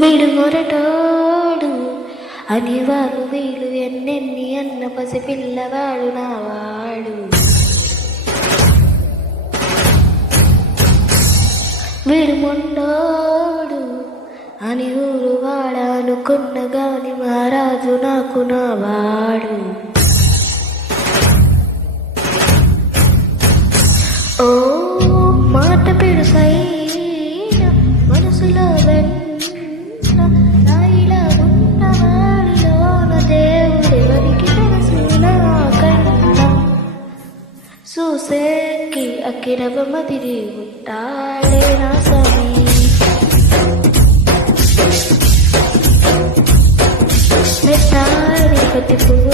వీడు మొరటోడు అనేవారు వీడు ఎన్నెన్ని అన్న పసి పిల్లవాడు నావాడు. వీడు మొండోడు అని ఊరు వాడ అనుకున్న గాని మహారాజు నాకు నావాడు. ఓ మాట పెడుసైన మనసులో వెన్న నాయిలా ఉన్నవాడిలోన దేవుడెవరికి తెలుసు నాకన్నా. చూసేకి అక్కిరవ మదిరి ఉంటాడే నా స్వామి. మెత్తాడి పతి పువ్వు